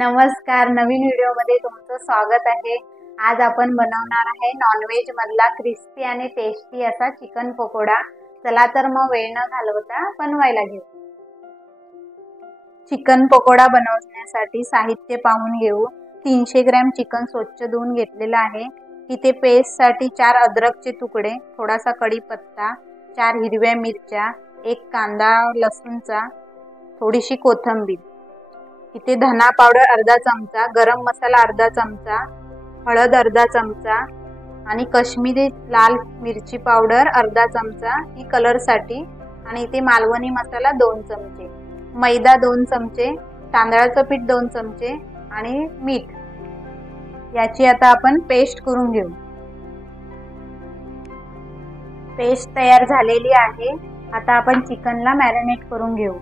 नमस्कार, नवीन व्हिडिओमध्ये तुमचं स्वागत आहे। आज आपण बनवणार आहे नॉनव्हेज मधला क्रिस्पी आणि टेस्टी असा चिकन पकोडा। चला तर मग वेळ न घालवता बनवायला घेऊ। चिकन पकोडा बनवण्यासाठी साहित्य पाहून घेऊ। 300 ग्रॅम चिकन स्वच्छ धुवून घेतलेला आहे। इथे पेस्ट साठी 4 अद्रकचे तुकडे, थोडासा कढीपत्ता, 4 हिरव्या मिरच्या, 1 कांदा लसूणचा, थोडीशी कोथिंबीर। इथे धना पावडर अर्धा चमचा, गरम मसाला अर्धा चमचा, हळद अर्धा चमचा आणि काश्मीरी लाल मिरची पावडर अर्धा चमचा ही कलर साठी, आणि इथे मालवणी मसाला 2 चमचे, मैदा 2 चमचे, तांदळाचं पीठ 2 चमचे आणि मीठ। याची आता आपण पेस्ट करून घेऊ। पेस्ट तयार झालेली आहे। आता आपण चिकनला मॅरिनेट करून घेऊ।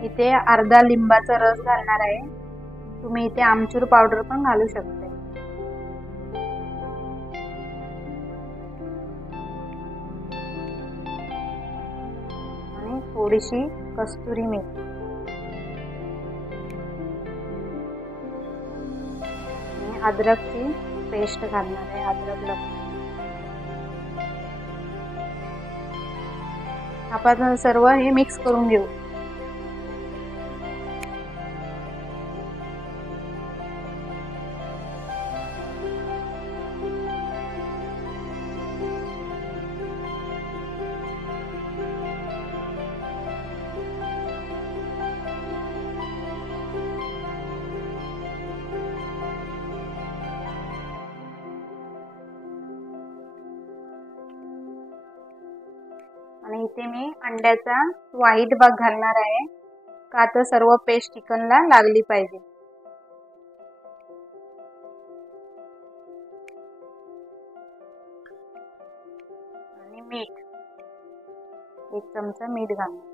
इथे अर्धा लिंबाचा रस घालणार आहे। तुम्ही इथे आमचूर पावडर पण घालू शकता। आणि थोडीशी कस्तुरी मेथी आणि अद्रकची पेस्ट घालणार आहे। अद्रक लसूण आपण सर्व हे मिक्स करून घेऊ। आणि इथे मी अंड्याचा व्हाईट भाग घालणार आहे, का तर सर्व पेस्ट चिकनला लागली पाहिजे। आणि मीठ 1 चमचा मीठ घालणार।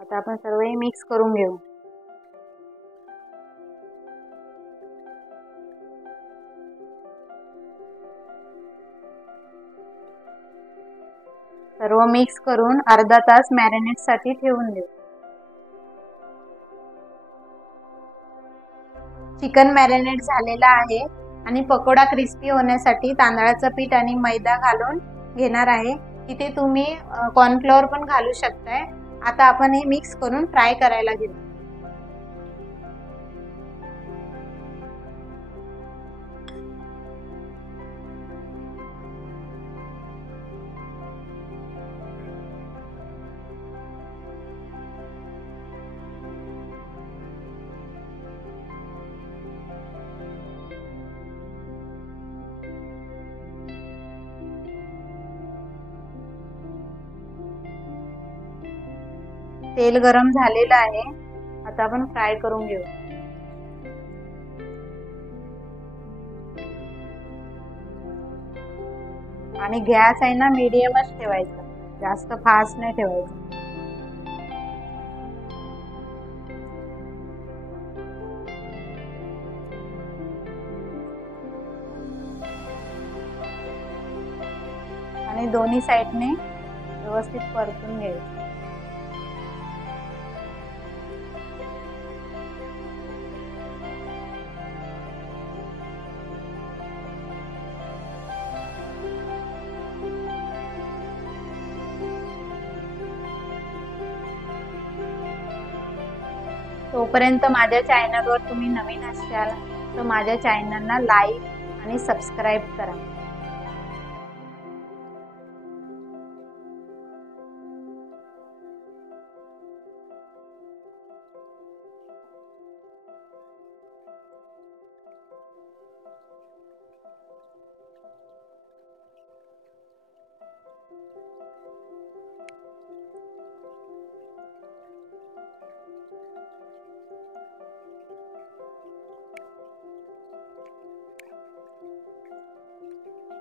आता आपण सर्व हे मिक्स करून घेऊ। सर्व मिक्स करून अर्धा तास मॅरिनेट साठी ठेवून देऊ। चिकन मॅरिनेट झालेला आहे आणि पकोडा क्रिस्पी होण्यासाठी तांदळाचं पीठ आणि मैदा घालून घेणार आहे। इथे तुम्ही कॉर्नफ्लोअर पण घालू शकताय। आता आपण हे मिक्स करून फ्राय करायला घेऊ। तेल गरम झालेलं आहे। आता आपण फ्राय करून घेऊ। आणि गॅस आहे ना मीडियमच ठेवायचा, जास्त फास्ट नाही ठेवायचा। आणि दोन्ही साइडने व्यवस्थित परतून घ्यायचं। तोपर्यंत माझ्या चॅनलवर तुम्ही नवीन असाल तर माझ्या चॅनलला लाईक आणि सबस्क्राइब करा।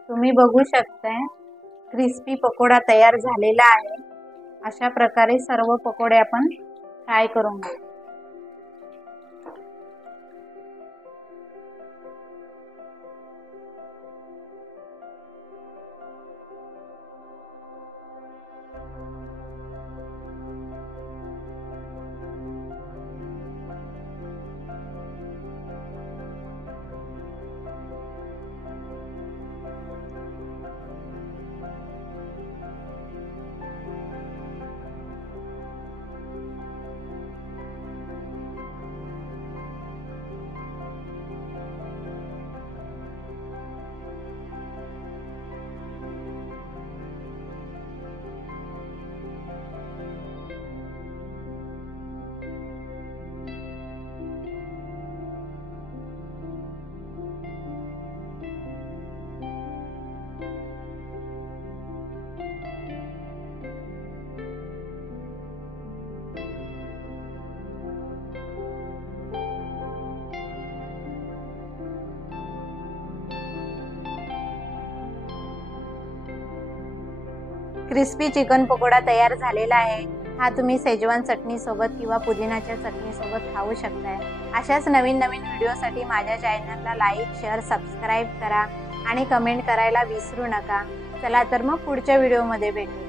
तुम्ही बघू शकताय क्रिस्पी पकोडा तयार झालेला आहे। अशा प्रकारे सर्व पकोडे आपण फ्राय करून घेऊ। क्रिस्पी चिकन पकोडा तयार झालेला आहे। हा तुम्ही शेजवान चटणी सोबत किंवा पुदिनाच्या चटणी सोबत खाऊ शकताय। अशाच नवीन व्हिडिओसाठी माझ्या चॅनलला लाईक, शेअर, सबस्क्राईब करा आणि कमेंट करायला विसरू नका। चला तर मग पुढच्या व्हिडिओमध्ये भेटू।